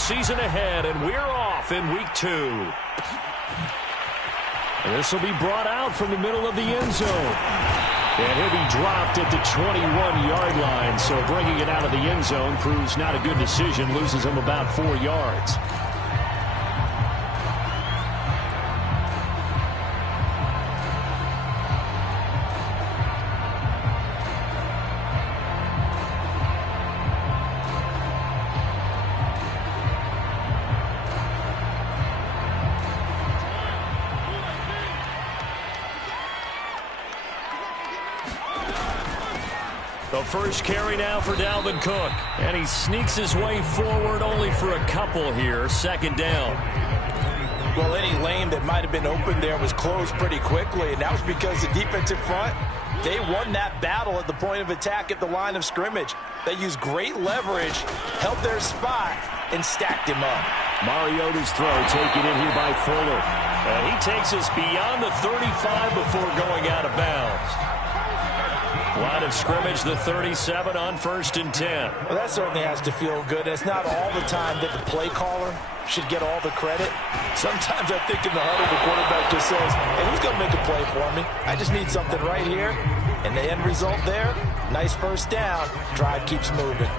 season ahead, and we're off in week 2. This will be brought out from the middle of the end zone. And he'll be dropped at the 21-yard line. So bringing it out of the end zone proves not a good decision. Loses him about 4 yards. The first carry now for Dalvin Cook. And he sneaks his way forward only for a couple here. Second down. Well, any lane that might have been open there was closed pretty quickly, and that was because the defensive front, they won that battle at the point of attack at the line of scrimmage. They used great leverage, held their spot, and stacked him up. Mariota's throw taken in here by Fuller. And he takes us beyond the 35 before going out of bounds. Line of scrimmage, the 37 on 1st and 10. Well, that certainly has to feel good. It's not all the time that the play caller should get all the credit. Sometimes I think in the huddle, the quarterback just says, hey, who's going to make a play for me? I just need something right here. And the end result there, nice first down. Drive keeps moving.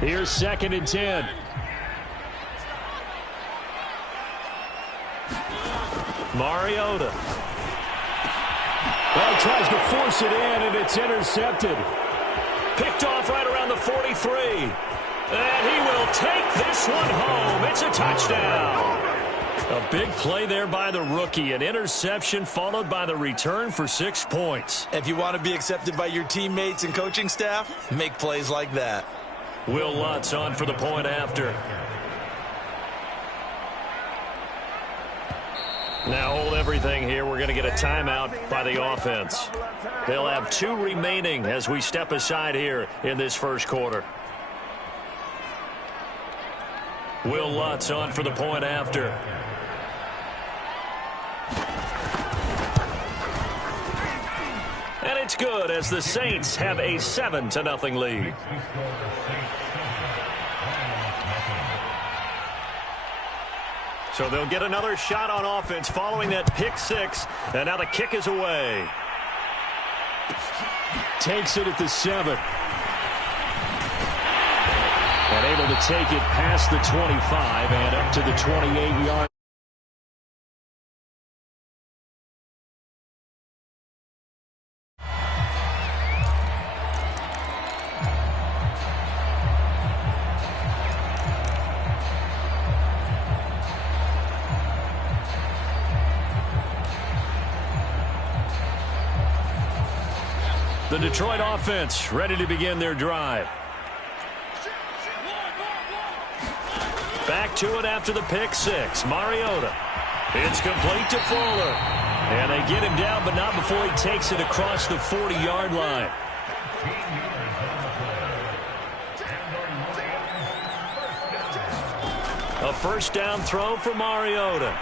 Here's 2nd and 10. Mariota. Well, he tries to force it in, and it's intercepted. Picked off right around the 43. And he will take this one home. It's a touchdown. A big play there by the rookie. An interception followed by the return for 6 points. If you want to be accepted by your teammates and coaching staff, make plays like that. Will Lutz on for the point after. Now hold everything here. We're going to get a timeout by the offense. They'll have 2 remaining as we step aside here in this first quarter. Will Lutz on for the point after. And it's good as the Saints have a 7-0 lead. So they'll get another shot on offense following that pick 6. And now the kick is away. Takes it at the 7. And able to take it past the 25 and up to the 28-yard. The Detroit offense ready to begin their drive. Back to it after the pick 6. Mariota. It's complete to Fuller. And they get him down, but not before he takes it across the 40-yard line. A first down throw for Mariota.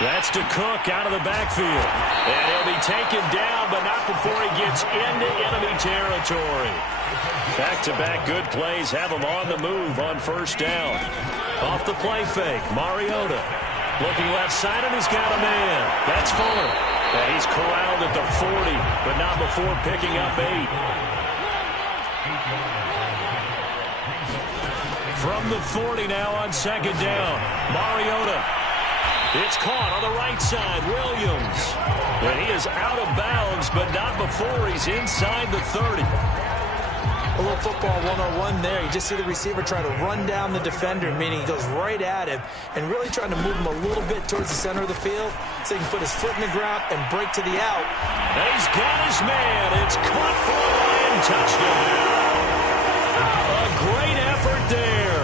That's to Cook out of the backfield. And he'll be taken down, but not before he gets into enemy territory. Back-to-back good plays have him on the move on first down. Off the play fake, Mariota. Looking left side, and he's got a man. That's Fuller. And he's corralled at the 40, but not before picking up 8. From the 40 now on second down, Mariota. It's caught on the right side, Williams. And he is out of bounds, but not before he's inside the 30. A little football 101 there. You just see the receiver try to run down the defender, meaning he goes right at him and really trying to move him a little bit towards the center of the field so he can put his foot in the ground and break to the out. And he's got his man. It's caught for a Lion touchdown. A great effort there.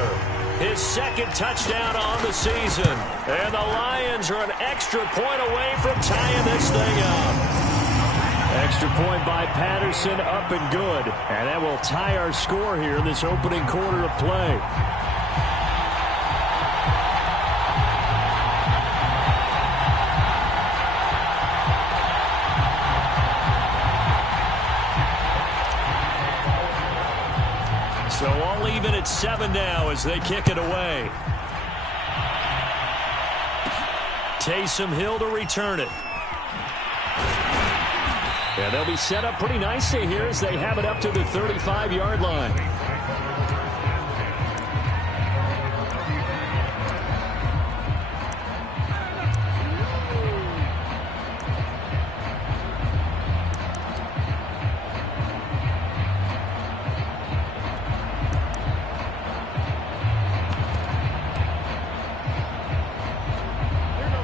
His second touchdown on the season. And the Lions are an extra point away from tying this thing up. Extra point by Patterson, up and good. And that will tie our score here in this opening quarter of play. So all even at 7 now as they kick it away. Taysom Hill to return it. And they'll be set up pretty nicely here as they have it up to the 35-yard line.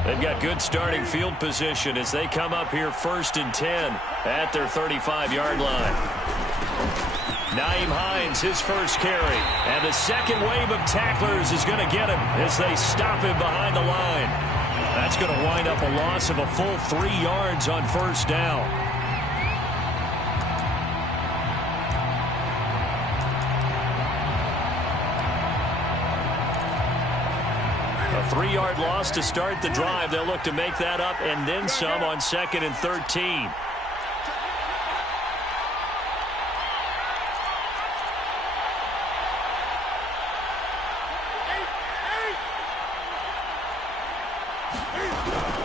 They've got good starting field position as they come up here 1st and 10 at their 35-yard line. Nyheim Hines, his first carry. And the second wave of tacklers is going to get him as they stop him behind the line. That's going to wind up a loss of a full 3 yards on 1st down. A 3-yard loss to start the drive. They'll look to make that up and then some on 2nd and 13.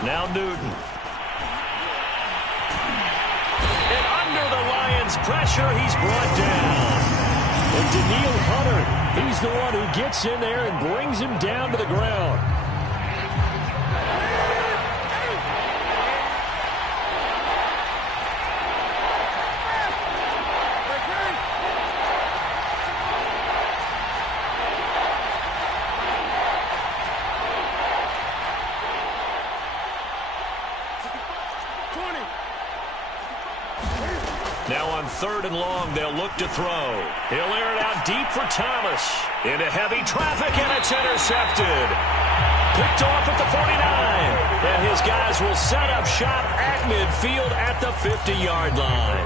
Now Newton. And under the Lions' pressure, he's brought down. And Daniil Hunter, he's the one who gets in there and brings him down to the ground. Now on 3rd and long, they'll look to throw. He'll air it out deep for Thomas. Into heavy traffic, and it's intercepted. Picked off at the 49. And his guys will set up shop at midfield at the 50-yard line.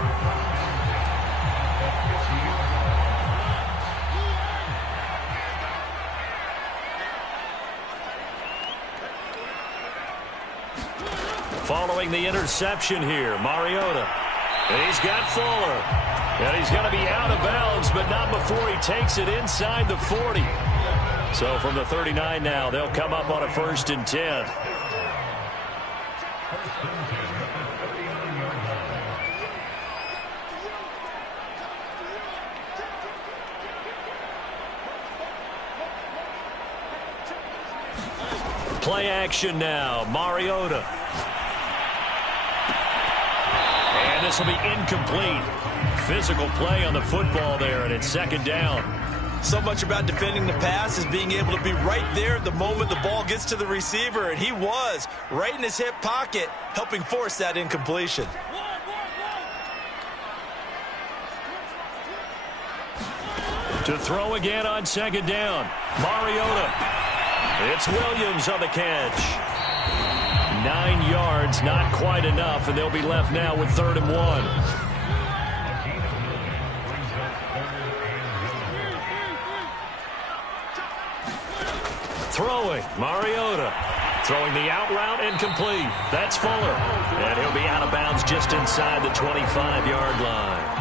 Following the interception here, Mariota. And he's got Fuller. And he's going to be out of bounds, but not before he takes it inside the 40. So from the 39 now, they'll come up on a 1st and 10. Play action now, Mariota. And this will be incomplete. Physical play on the football there, and it's 2nd down. So much about defending the pass is being able to be right there the moment the ball gets to the receiver, and he was right in his hip pocket, helping force that incompletion. To throw again on 2nd down, Mariota. It's Williams on the catch. 9 yards, not quite enough, and they'll be left now with 3rd and 1. Throwing, Mariota. Throwing the out route, incomplete. That's Fuller. And he'll be out of bounds just inside the 25-yard line.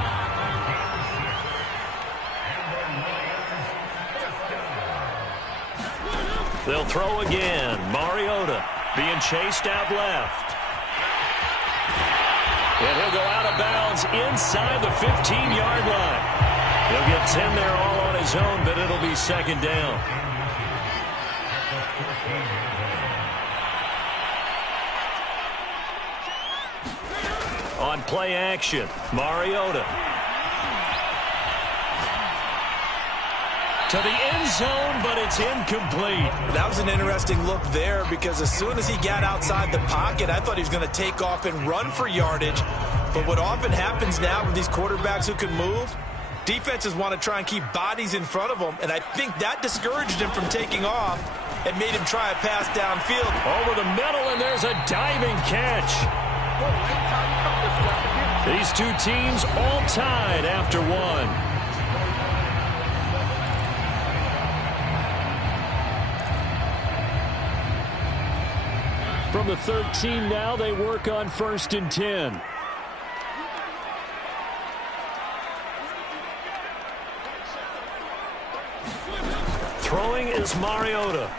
They'll throw again. Mariota being chased out left. And he'll go out of bounds inside the 15-yard line. He'll get 10 there all on his own, but it'll be 2nd down. On play action, Mariota. To the end zone, but it's incomplete. That was an interesting look there because as soon as he got outside the pocket, I thought he was going to take off and run for yardage. But what often happens now with these quarterbacks who can move, defenses want to try and keep bodies in front of them, and I think that discouraged him from taking off and made him try a pass downfield. Over the middle, and there's a diving catch. These two teams all tied after one. From the 13 now, they work on 1st and 10. Throwing is Mariota.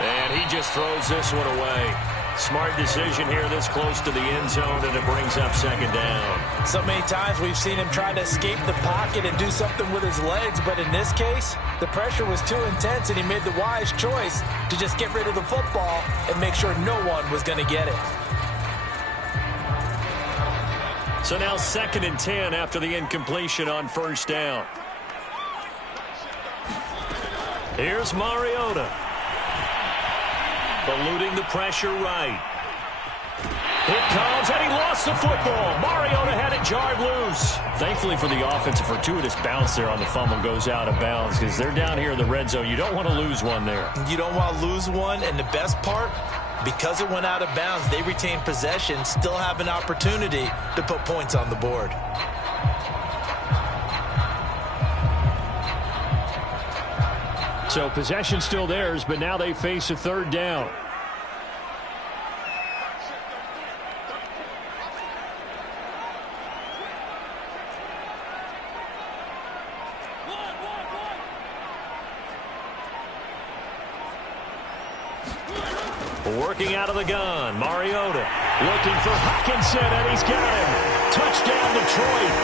And he just throws this one away. Smart decision here this close to the end zone, and it brings up second down. So many times we've seen him try to escape the pocket and do something with his legs, but in this case, the pressure was too intense, and he made the wise choice to just get rid of the football and make sure no one was going to get it. So now 2nd and 10 after the incompletion on first down. Here's Mariota. Eluding the pressure right. It comes, and he lost the football. Mariota had it jarred loose. Thankfully for the offense, a fortuitous bounce there on the fumble goes out of bounds because they're down here in the red zone. You don't want to lose one there. You don't want to lose one, and the best part, because it went out of bounds, they retain possession, still have an opportunity to put points on the board. So possession still theirs, but now they face a third down. Working out of the gun, Mariota looking for Hockenson, and he's got him. Touchdown, Detroit.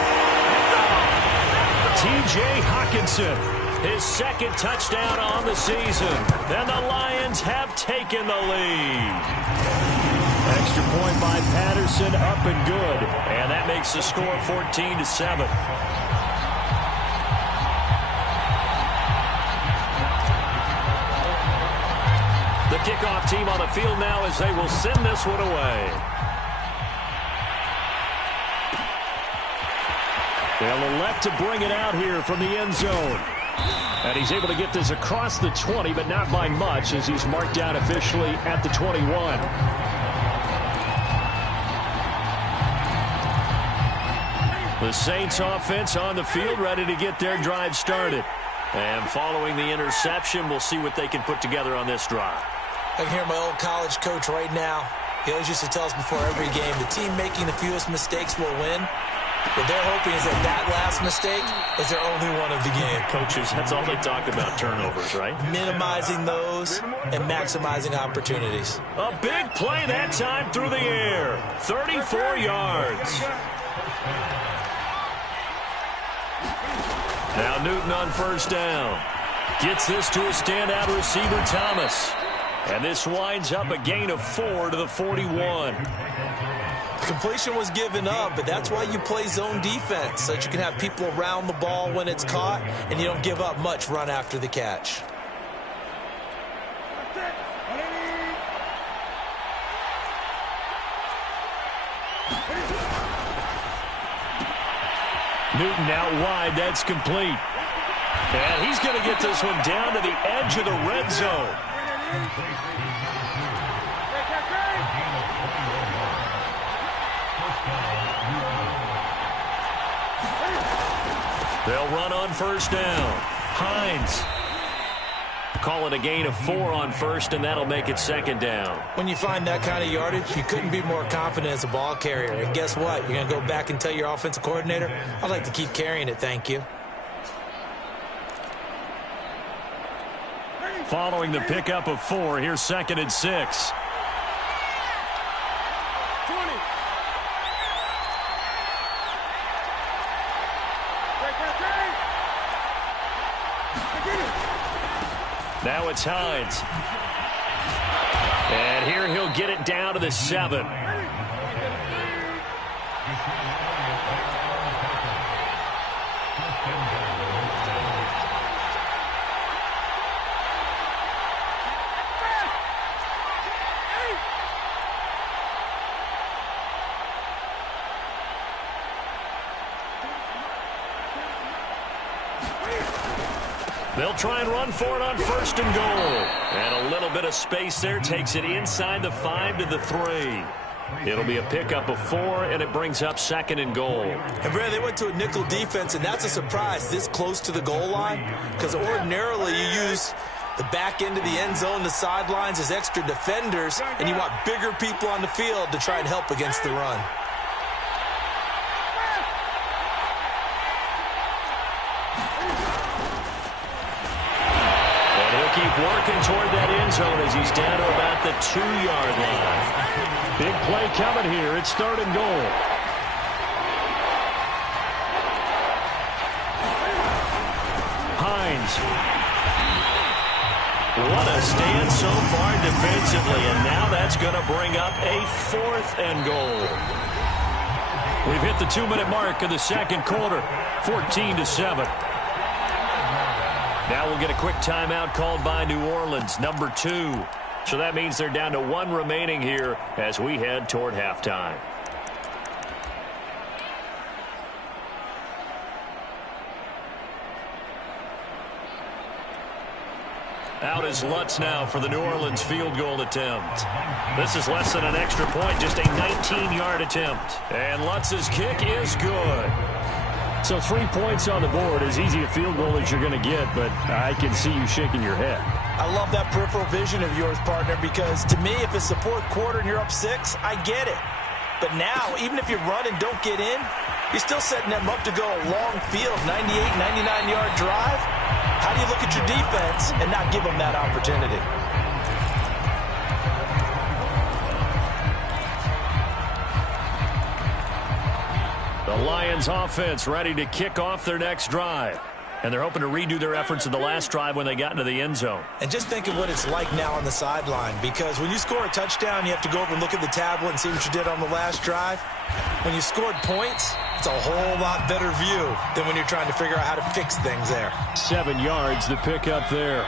T.J. Hockenson. His 2nd touchdown on the season. And the Lions have taken the lead. Extra point by Patterson, up and good. And that makes the score 14-7. The kickoff team on the field now as they will send this one away. They'll elect to bring it out here from the end zone. And he's able to get this across the 20, but not by much as he's marked down officially at the 21. The Saints offense on the field ready to get their drive started. And following the interception, we'll see what they can put together on this drive. I can hear my old college coach right now. He always used to tell us before every game, the team making the fewest mistakes will win. What they're hoping is that last mistake is their only one of the game. Coaches, that's all they talk about, turnovers, right? Minimizing those and maximizing opportunities. A big play that time through the air. 34 yards. Now Newton on first down. Gets this to a standout receiver, Thomas. And this winds up a gain of 4 to the 41. Completion was given up, but that's why you play zone defense, so that you can have people around the ball when it's caught, and you don't give up much run after the catch. Newton out wide, that's complete. And he's going to get this one down to the edge of the red zone. They'll run on first down. Hines. Call it a gain of 4 on first, and that'll make it second down. When you find that kind of yardage, you couldn't be more confident as a ball carrier. And guess what? You're going to go back and tell your offensive coordinator, I'd like to keep carrying it, thank you. Following the pickup of 4, here's 2nd and 6. Now it's Hines. And here he'll get it down to the 7. They'll try and run for it on first and goal. And a little bit of space there takes it inside the 5 to the 3. It'll be a pickup of 4, and it brings up 2nd and goal. And Brad, they went to a nickel defense, and that's a surprise this close to the goal line, because ordinarily you use the back end of the end zone, the sidelines as extra defenders, and you want bigger people on the field to try and help against the run. They'll keep working toward that end zone as he's down to about the 2-yard line. Big play coming here. It's 3rd and goal. Hines. What a stand so far defensively, and now that's going to bring up a 4th and goal. We've hit the 2-minute mark of the second quarter, 14-7. Now we'll get a quick timeout called by New Orleans, number 2. So that means they're down to 1 remaining here as we head toward halftime. Out is Lutz now for the New Orleans field goal attempt. This is less than an extra point, just a 19-yard attempt. And Lutz's kick is good. So 3 points on the board, as easy a field goal as you're going to get, but I can see you shaking your head. I love that peripheral vision of yours, partner, because to me, if it's the 4th quarter and you're up 6, I get it. But now, even if you run and don't get in, you're still setting them up to go a long field, 98, 99-yard drive. How do you look at your defense and not give them that opportunity? The Lions offense ready to kick off their next drive. And they're hoping to redo their efforts in the last drive when they got into the end zone. And just think of what it's like now on the sideline, because when you score a touchdown, you have to go over and look at the tablet and see what you did on the last drive. When you scored points, it's a whole lot better view than when you're trying to figure out how to fix things there. 7 yards to pick up there.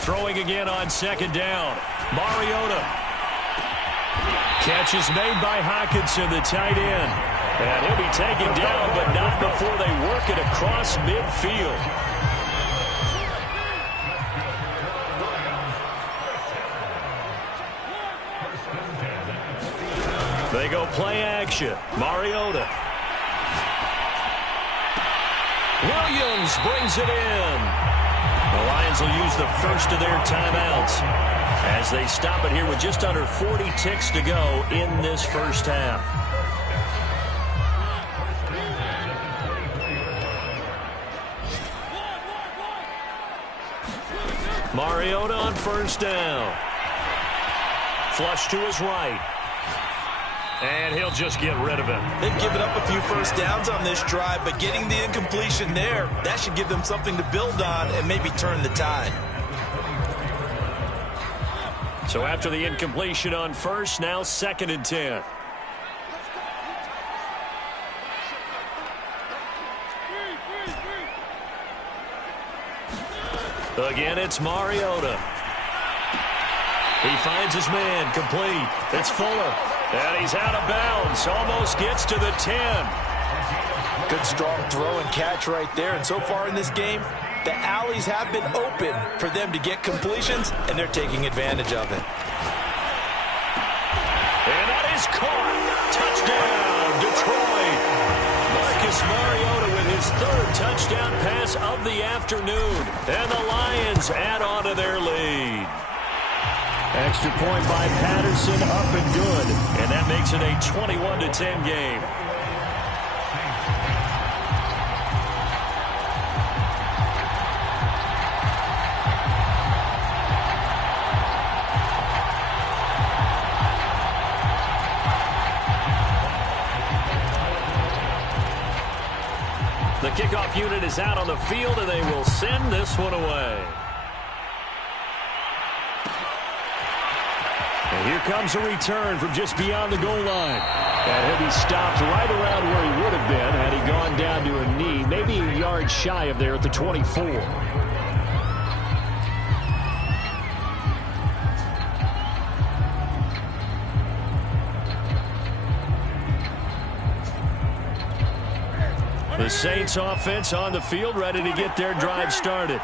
Throwing again on 2nd down. Mariota. Catch is made by Hockenson, the tight end. And he'll be taken down, but not before they work it across midfield. They go play action. Mariota. Williams brings it in. The Lions will use the first of their timeouts as they stop it here with just under 40 ticks to go in this first half. Mariota on 1st down. Flush to his right. And he'll just get rid of it. They've given up a few first downs on this drive, but getting the incompletion there, that should give them something to build on and maybe turn the tide. So after the incompletion on 1st, now 2nd and 10. Again, it's Mariota. He finds his man, complete. It's Fuller. And he's out of bounds. Almost gets to the 10. Good strong throw and catch right there. And so far in this game, the alleys have been open for them to get completions, and they're taking advantage of it. And that is caught. Touchdown, Detroit. Marcus Mariota with his 3rd touchdown pass of the afternoon. And the Lions add on to their lead. Extra point by Patterson, up and good. And that makes it a 21-10 game. The kickoff unit is out on the field, and they will send this one away. And here comes a return from just beyond the goal line. And he'll be stopped right around where he would have been had he gone down to a knee, maybe a yard shy of there at the 24. The Saints offense on the field, ready to get their drive started.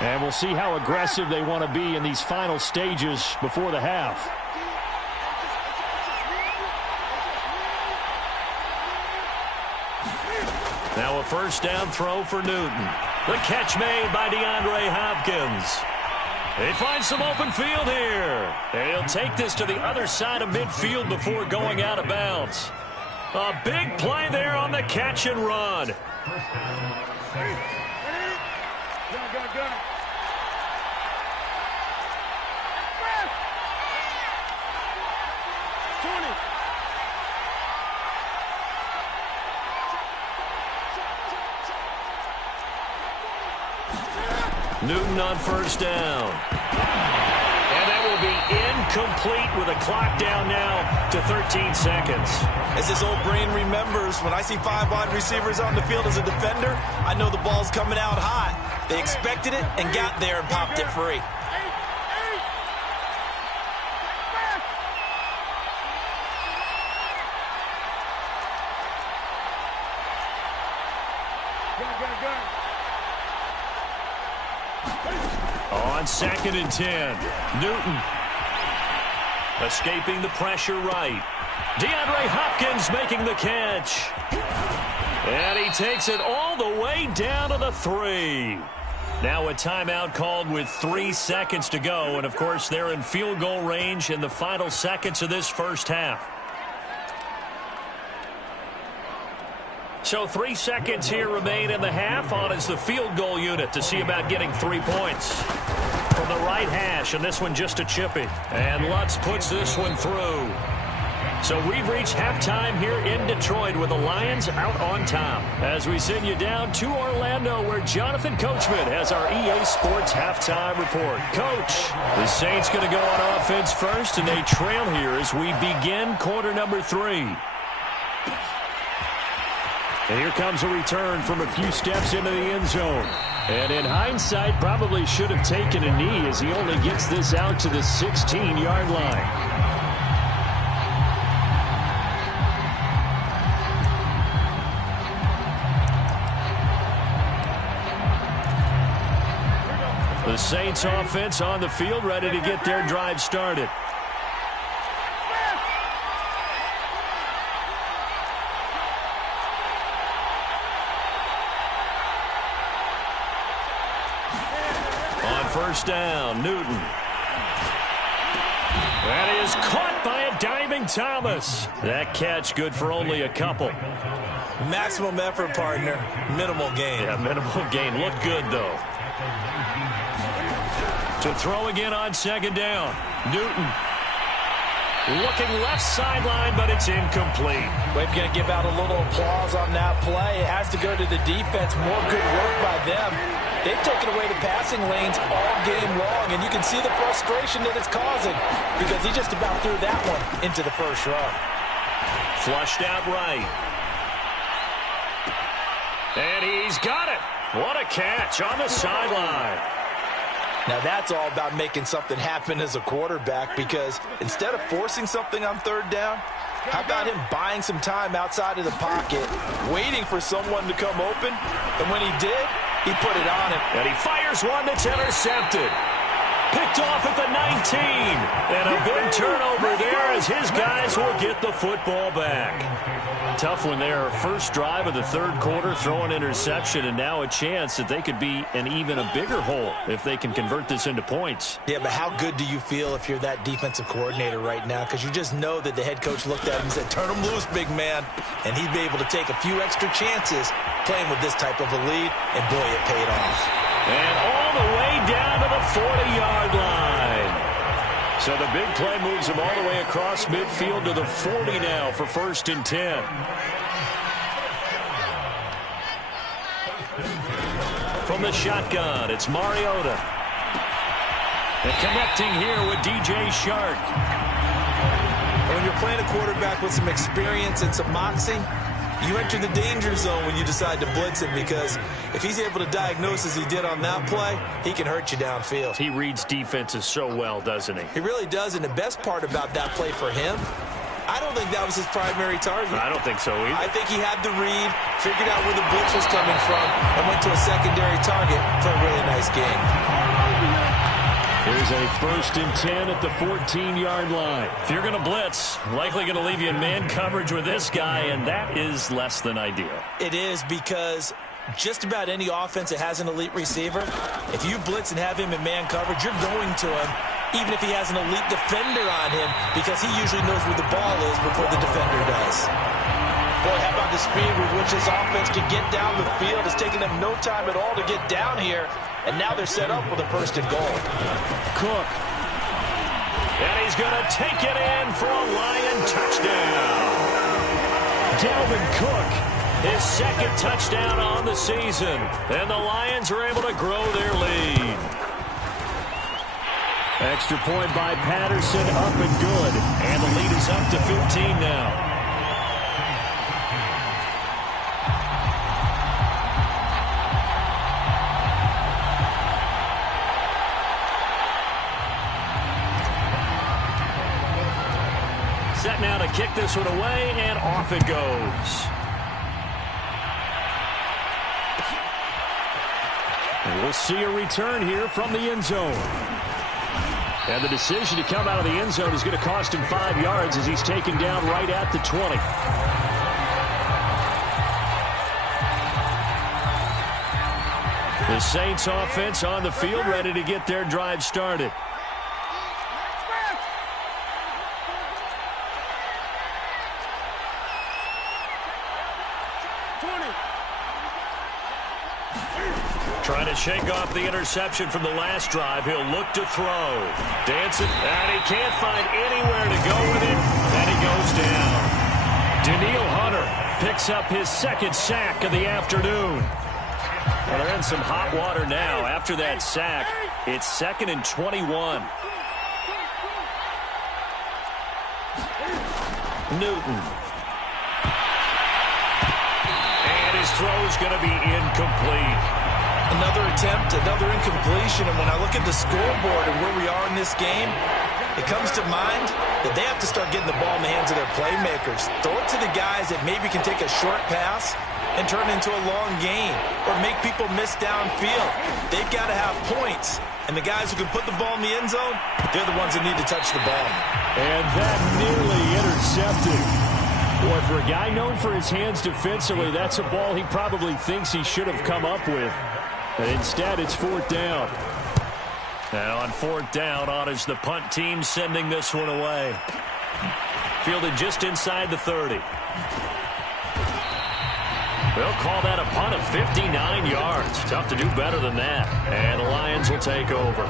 And we'll see how aggressive they want to be in these final stages before the half. Now a first down throw for Newton. The catch made by DeAndre Hopkins. He finds some open field here. And he'll take this to the other side of midfield before going out of bounds. A big play there on the catch and run. Newton on first down. And that will be incomplete with a clock down now to 13 seconds. As his old brain remembers, when I see 5 wide receivers on the field as a defender, I know the ball's coming out hot. They expected it and got there and popped it free. On 2nd and 10, Newton escaping the pressure right. DeAndre Hopkins making the catch. And he takes it all the way down to the 3. Now a timeout called with 3 seconds to go. And, of course, they're in field goal range in the final seconds of this first half. So 3 seconds here remain in the half. On is the field goal unit to see about getting 3 points. From the right hash, and this one just a chippy. And Lutz puts this one through. So we've reached halftime here in Detroit with the Lions out on top. As we send you down to Orlando, where Jonathan Coachman has our EA Sports halftime report. Coach, the Saints going to go on offense first, and they trail here as we begin quarter number 3. And here comes a return from a few steps into the end zone. And in hindsight, probably should have taken a knee as he only gets this out to the 16-yard line. The Saints offense on the field, ready to get their drive started. First down, Newton. That is caught by a diving Thomas. That catch good for only a couple. Maximum effort, partner. Minimal gain. Yeah, minimal gain. Looked good, though. To throw again on 2nd down. Newton. Looking left sideline, but it's incomplete. We're going to give out a little applause on that play. It has to go to the defense. More good work by them. They've taken away the passing lanes all game long, and you can see the frustration that it's causing because he just about threw that one into the first row. Flushed out right. And he's got it. What a catch on the sideline. Now that's all about making something happen as a quarterback, because instead of forcing something on 3rd down, how about him buying some time outside of the pocket, waiting for someone to come open, and when he did, he put it on him. And he fires one that's intercepted. Picked off at the 19. And a big turnover there as his guys will get the football back. Tough one there. First drive of the 3rd quarter, throw an interception, and now a chance that they could be in even a bigger hole if they can convert this into points. Yeah, but how good do you feel if you're that defensive coordinator right now? Because you just know that the head coach looked at him and said, turn him loose, big man. And he'd be able to take a few extra chances playing with this type of a lead, and boy, it paid off. And all the way down to the 40-yard line. So the big play moves him all the way across midfield to the 40 now for 1st and 10. From the shotgun, it's Mariota. And connecting here with DJ Shark. When you're playing a quarterback with some experience and some moxie, you enter the danger zone when you decide to blitz him, because if he's able to diagnose as he did on that play, he can hurt you downfield. He reads defenses so well, doesn't he? He really does, and the best part about that play for him, I don't think that was his primary target. I don't think so either. I think he had the read, figured out where the blitz was coming from, and went to a secondary target for a really nice game. Here's a 1st and 10 at the 14-yard line. If you're going to blitz, likely going to leave you in man coverage with this guy, and that is less than ideal. It is, because just about any offense that has an elite receiver, if you blitz and have him in man coverage, you're going to him, even if he has an elite defender on him, because he usually knows where the ball is before the defender does. Boy, how about the speed with which this offense can get down the field? It's taking them no time at all to get down here, and now they're set up with a 1st and goal. Cook. And he's going to take it in for a Lion touchdown. Dalvin Cook, his 2nd touchdown on the season. And the Lions are able to grow their lead. Extra point by Patterson, up and good. And the lead is up to 15 now. Set now to kick this one away, and off it goes. And we'll see a return here from the end zone. And the decision to come out of the end zone is going to cost him 5 yards as he's taken down right at the 20. The Saints offense on the field, ready to get their drive started. Trying to shake off the interception from the last drive. He'll look to throw. Dancing, and he can't find anywhere to go with it, and he goes down. Danielle Hunter picks up his 2nd sack of the afternoon. Well, they're in some hot water now. After that sack, it's 2nd and 21. Newton. And his throw is going to be incomplete. Another attempt, another incompletion, and when I look at the scoreboard and where we are in this game, it comes to mind that they have to start getting the ball in the hands of their playmakers. Throw it to the guys that maybe can take a short pass and turn it into a long gain or make people miss downfield. They've got to have points, and the guys who can put the ball in the end zone, they're the ones that need to touch the ball. And that nearly intercepted. Boy, for a guy known for his hands defensively, that's a ball he probably thinks he should have come up with. But instead, it's 4th down. And on 4th down, on is the punt team sending this one away. Fielded just inside the 30. They'll call that a punt of 59 yards. Tough to do better than that. And the Lions will take over.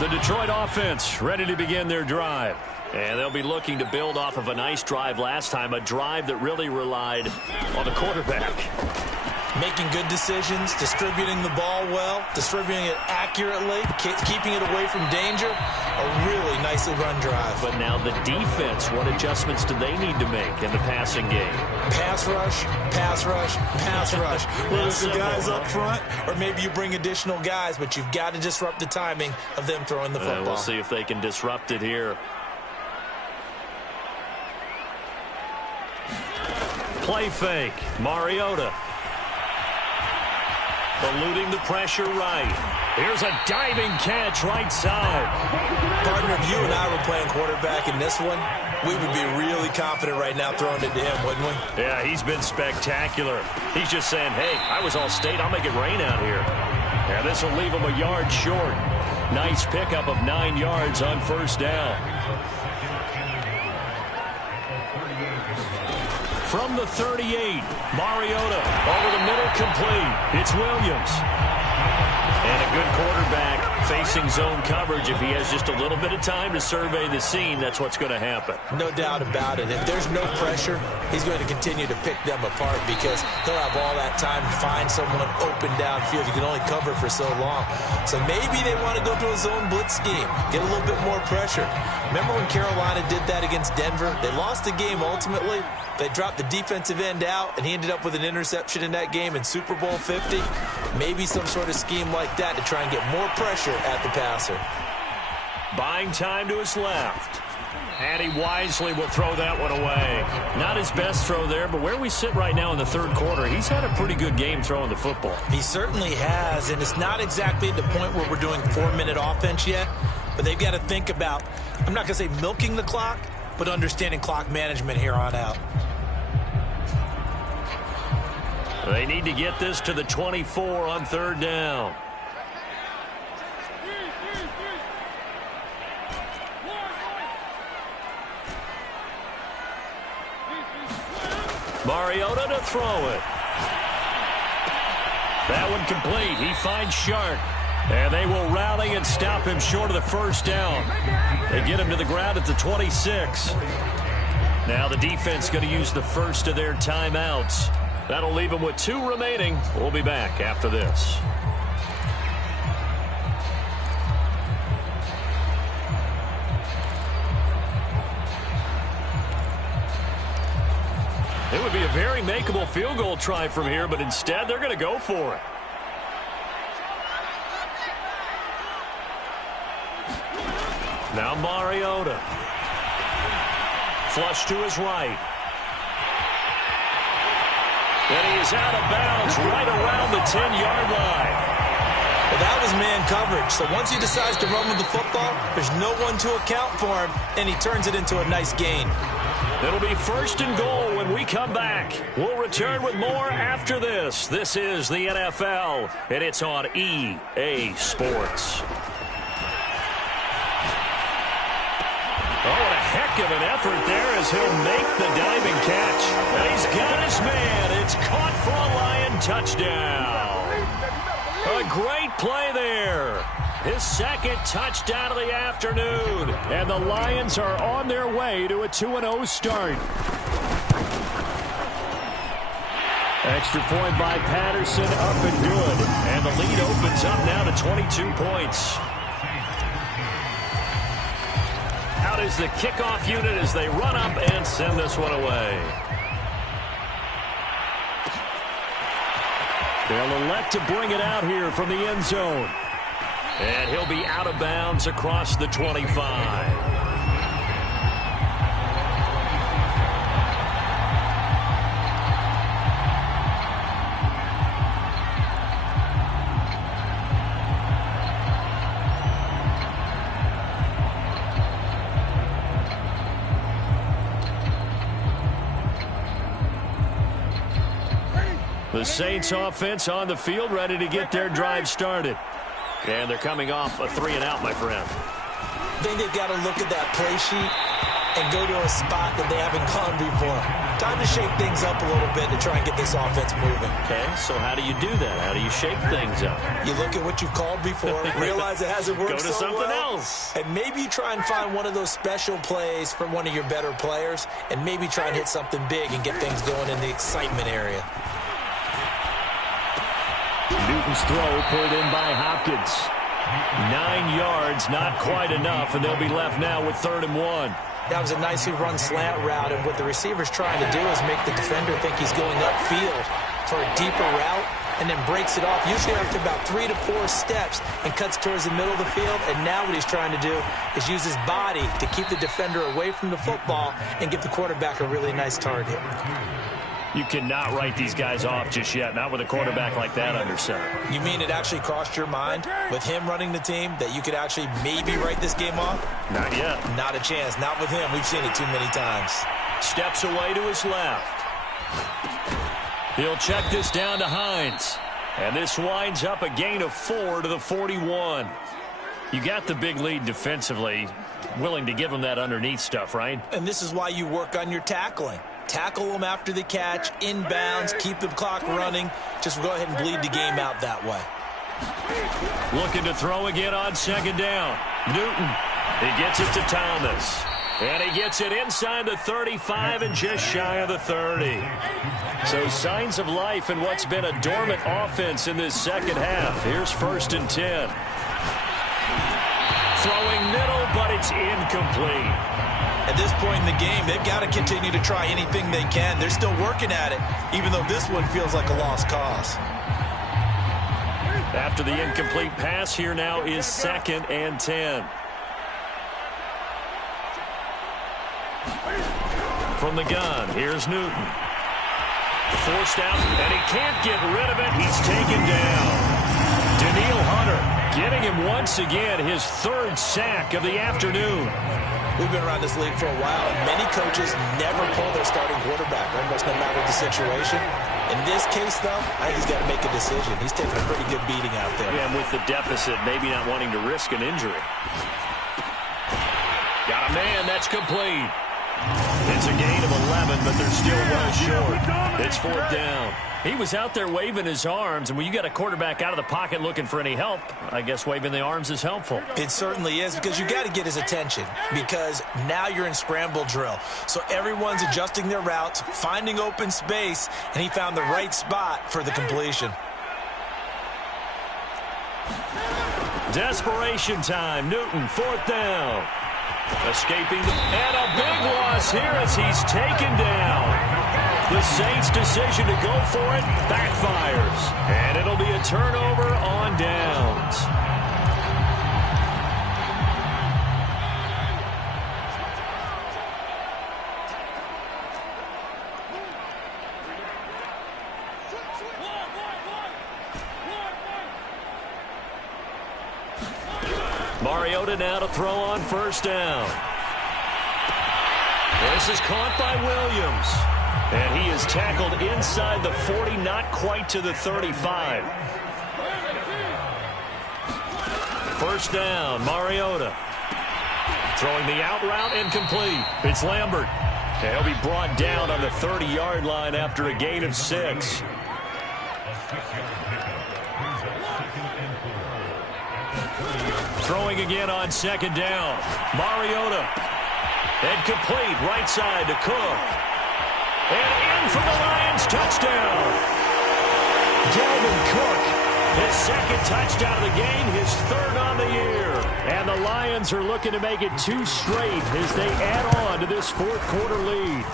The Detroit offense ready to begin their drive. And they'll be looking to build off of a nice drive last time, a drive that really relied on the quarterback. Making good decisions, distributing the ball well, distributing it accurately, keeping it away from danger. A really nicely run drive. But now the defense, what adjustments do they need to make in the passing game? Pass rush, pass rush, pass rush. Whether it's the guys up front or maybe you bring additional guys, but you've got to disrupt the timing of them throwing the football. We'll see if they can disrupt it here. Play fake. Mariota. Eluding the pressure right. Here's a diving catch right side. Partner, if you and I were playing quarterback in this one, we would be really confident right now throwing it to him, wouldn't we? Yeah, he's been spectacular. He's just saying, hey, I was all state. I'll make it rain out here. Yeah, this will leave him a yard short. Nice pickup of 9 yards on 1st down. From the 38, Mariota over the middle, complete. It's Williams. And a good quarterback facing zone coverage. If he has just a little bit of time to survey the scene, that's what's going to happen. No doubt about it. If there's no pressure, he's going to continue to pick them apart because he'll have all that time to find someone open downfield. You can only cover for so long. So maybe they want to go to a zone blitz scheme, get a little bit more pressure. Remember when Carolina did that against Denver? They lost the game ultimately. They dropped the defensive end out, and he ended up with an interception in that game in Super Bowl 50. Maybe some sort of scheme like that to try and get more pressure at the passer. Buying time to his left. And he wisely will throw that one away. Not his best throw there, but where we sit right now in the 3rd quarter, he's had a pretty good game throwing the football. He certainly has, and it's not exactly at the point where we're doing 4-minute offense yet, but they've got to think about, I'm not going to say milking the clock, but understanding clock management here on out. They need to get this to the 24 on third down. Mariota to throw it. That one complete. He finds Shark. And they will rally and stop him short of the first down. They get him to the ground at the 26. Now the defense going to use the first of their timeouts. That'll leave them with 2 remaining. We'll be back after this. It would be a very makeable field goal try from here, but instead they're going to go for it. Now Mariota. Flush to his right. And he's out of bounds right around the 10-yard line. Well, that was man coverage. So once he decides to run with the football, there's no one to account for him, and he turns it into a nice gain. It'll be 1st and goal when we come back. We'll return with more after this. This is the NFL, and it's on EA Sports. Oh, what a heck of an effort there as he'll make the diving catch. And he's got his man. It's caught for a Lion touchdown. A great play there. His 2nd touchdown of the afternoon. And the Lions are on their way to a 2-0 start. Extra point by Patterson, up and good. And the lead opens up now to 22 points. Out is the kickoff unit as they run up and send this one away. They'll elect to bring it out here from the end zone. And he'll be out of bounds across the 25. The Saints offense on the field, ready to get their drive started. And they're coming off a 3-and-out, my friend. I think they've got to look at that play sheet and go to a spot that they haven't gone before. Time to shake things up a little bit to try and get this offense moving. Okay, so how do you do that? How do you shake things up? You look at what you've called before, realize it hasn't worked so well. Go to something else. And maybe try and find one of those special plays for one of your better players, and maybe try and hit something big and get things going in the excitement area. Newton's throw pulled in by Hopkins. 9 yards, not quite enough, and they'll be left now with 3rd and 1. That was a nicely run slant route, and what the receiver's trying to do is make the defender think he's going upfield for a deeper route, and then breaks it off, usually after about 3 to 4 steps, and cuts towards the middle of the field. And now what he's trying to do is use his body to keep the defender away from the football and give the quarterback a really nice target. You cannot write these guys off just yet, not with a quarterback like that under center. You mean it actually crossed your mind with him running the team that you could actually maybe write this game off? Not yet. Not a chance. Not with him. We've seen it too many times. Steps away to his left. He'll check this down to Hines. And this winds up a gain of 4 to the 41. You got the big lead defensively. Willing to give him that underneath stuff, right? And this is why you work on your tackling. Tackle them after the catch, inbounds, keep the clock running. Just go ahead and bleed the game out that way. Looking to throw again on 2nd down. Newton. He gets it to Thomas. And he gets it inside the 35 and just shy of the 30. So signs of life in what's been a dormant offense in this second half. Here's 1st and 10. Throwing middle, but it's incomplete. At this point in the game, they've got to continue to try anything they can. They're still working at it, even though this one feels like a lost cause. After the incomplete pass, here now is 2nd and 10. From the gun, here's Newton. Forced out, and he can't get rid of it. He's taken down. Daniil Hunter getting him once again his 3rd sack of the afternoon. We've been around this league for a while, and many coaches never pull their starting quarterback, almost no matter the situation. In this case, though, I think he's got to make a decision. He's taking a pretty good beating out there. Yeah, and with the deficit, maybe not wanting to risk an injury. Got a man. That's complete. It's a gain of 11, but they're still well short. It's 4th down. He was out there waving his arms, and when you got a quarterback out of the pocket looking for any help, I guess waving the arms is helpful. It certainly is, because you got to get his attention, because now you're in scramble drill. So everyone's adjusting their routes, finding open space, and he found the right spot for the completion. Desperation time. Newton, 4th down. Escaping, and a big loss here as he's taken down. The Saints' decision to go for it backfires, and it'll be a turnover on downs. Mariota now to throw on 1st down. This is caught by Williams. And he is tackled inside the 40, not quite to the 35. 1st down, Mariota. Throwing the out route, incomplete. It's Lambert. And he'll be brought down on the 30-yard line after a gain of 6. Throwing again on 2nd down. Mariota. And complete, right side to Cook. And in for the Lions, touchdown. Dalvin Cook, his 2nd touchdown of the game, his 3rd on the year. And the Lions are looking to make it 2 straight as they add on to this 4th quarter lead.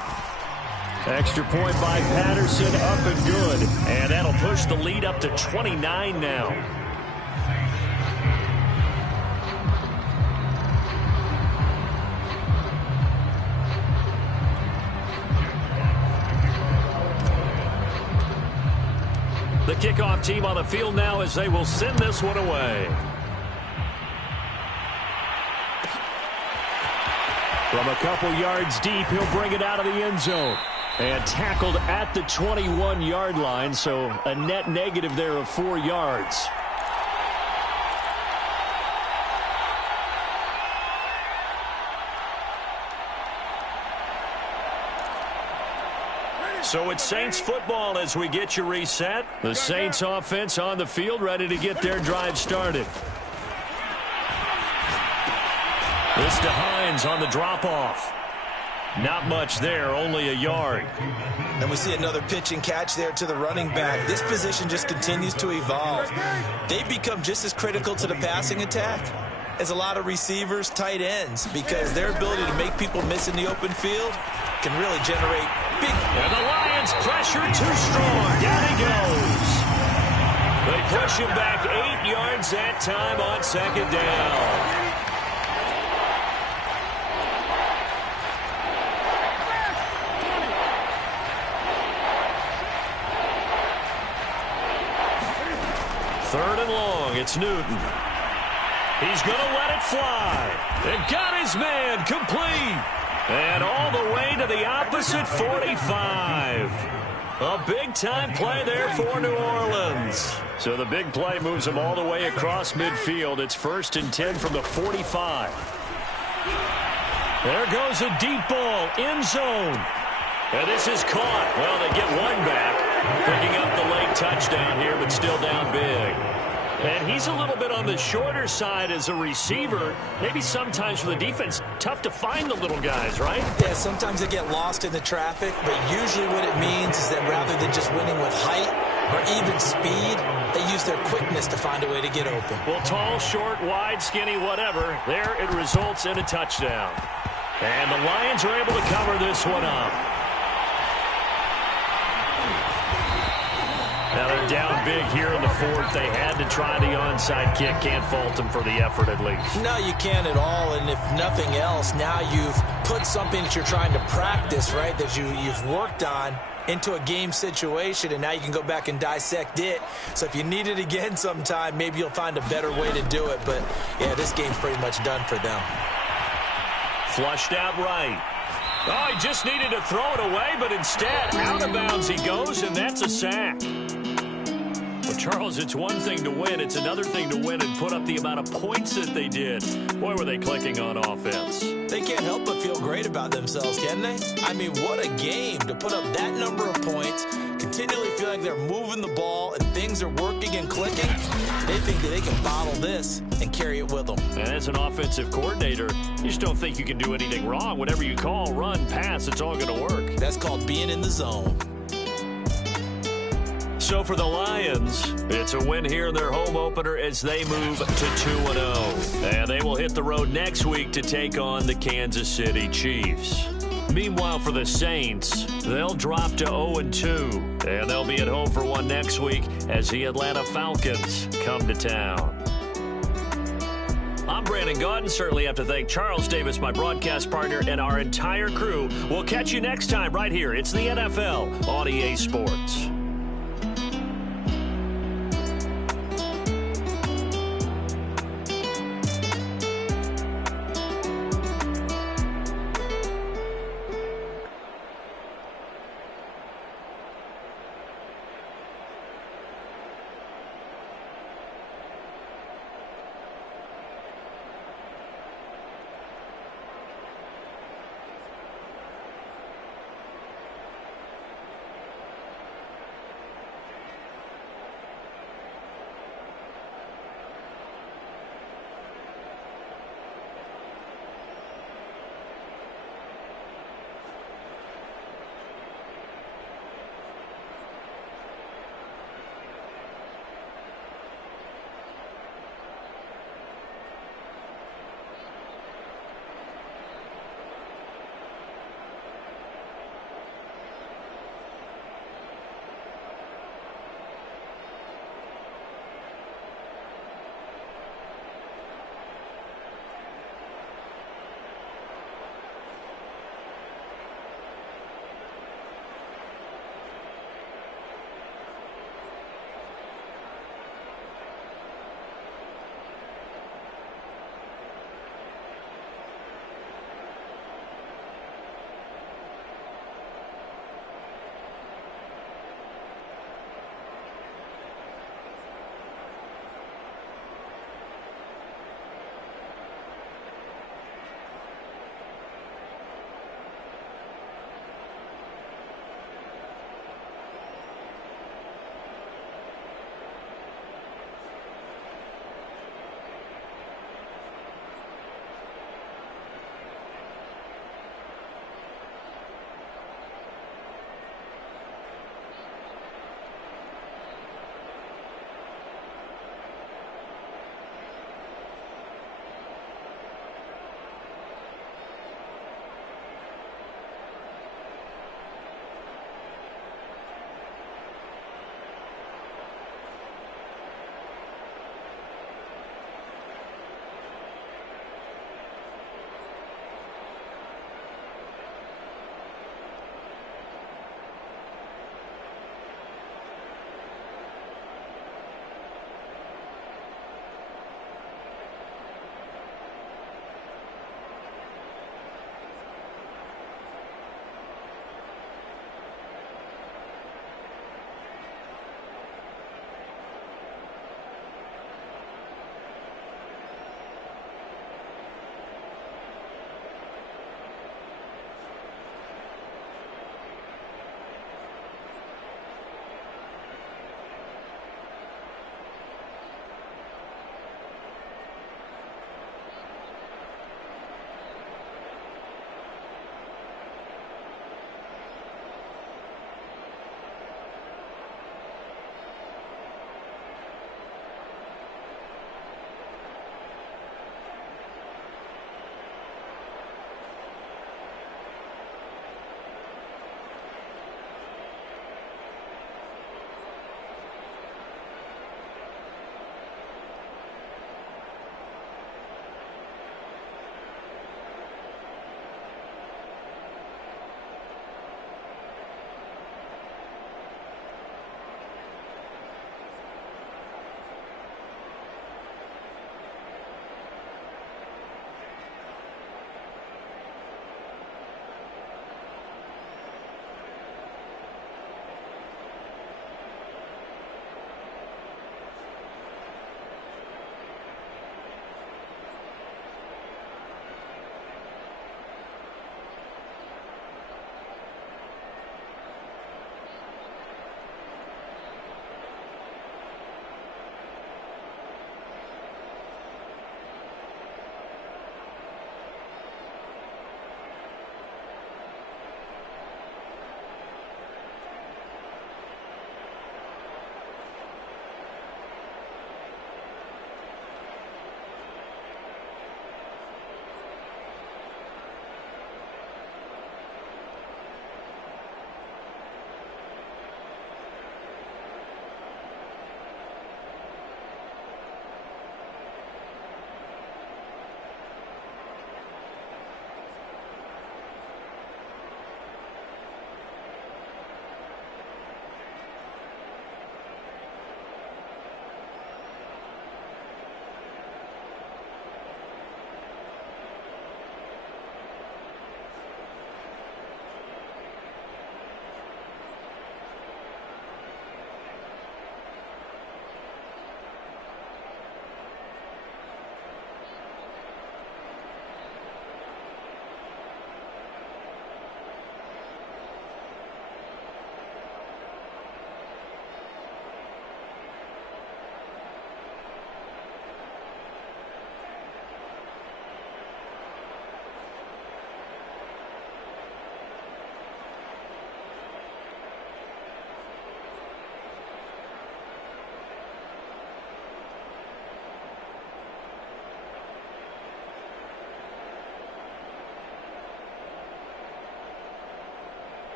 Extra point by Patterson, up and good. And that'll push the lead up to 29 now. The kickoff team on the field now as they will send this one away. From a couple yards deep, he'll bring it out of the end zone. And tackled at the 21-yard line, so a net negative there of 4 yards. So it's Saints football as we get you reset. The Saints offense on the field, ready to get their drive started. This to Hines on the drop-off. Not much there, only a yard. And we see another pitch and catch there to the running back. This position just continues to evolve. They become just as critical to the passing attack as a lot of receivers, tight ends, because their ability to make people miss in the open field can really generate big. And the Lions pressure too strong. Down he goes. They push him back 8 yards that time on 2nd down. Third and long, it's Newton. He's going to let it fly. They've got his man complete. And all the way to the opposite 45. A big-time play there for New Orleans. So the big play moves them all the way across midfield. It's 1st and 10 from the 45. There goes a deep ball, end zone. And this is caught. Well, they get one back, picking up the late touchdown here, but still down big. And he's a little bit on the shorter side as a receiver. Maybe sometimes for the defense, tough to find the little guys, right? Yeah, sometimes they get lost in the traffic, but usually what it means is that rather than just winning with height or even speed, they use their quickness to find a way to get open. Well, tall, short, wide, skinny, whatever, there it results in a touchdown. And the Lions are able to cover this one up. Now they're down big here in the 4th. They had to try the onside kick. Can't fault them for the effort at least. No, you can't at all. And if nothing else, now you've put something that you're trying to practice, right, that you've worked on into a game situation, and now you can go back and dissect it. So if you need it again sometime, maybe you'll find a better way to do it. But, yeah, this game's pretty much done for them. Flushed out right. Oh, he just needed to throw it away, but instead, out of bounds he goes, and that's a sack. Well, Charles, it's one thing to win. It's another thing to win and put up the amount of points that they did. Boy, were they clicking on offense. They can't help but feel great about themselves, can they? I mean, what a game to put up that number of points, continually feel like they're moving the ball and things are working and clicking. They think that they can bottle this and carry it with them. And as an offensive coordinator, you just don't think you can do anything wrong. Whatever you call, run, pass, it's all going to work. That's called being in the zone. So for the Lions, it's a win here in their home opener as they move to 2-0. And they will hit the road next week to take on the Kansas City Chiefs. Meanwhile, for the Saints, they'll drop to 0-2. And they'll be at home for one next week as the Atlanta Falcons come to town. I'm Brandon Gaudin. Certainly have to thank Charles Davis, my broadcast partner, and our entire crew. We'll catch you next time right here. It's the NFL on EA Sports.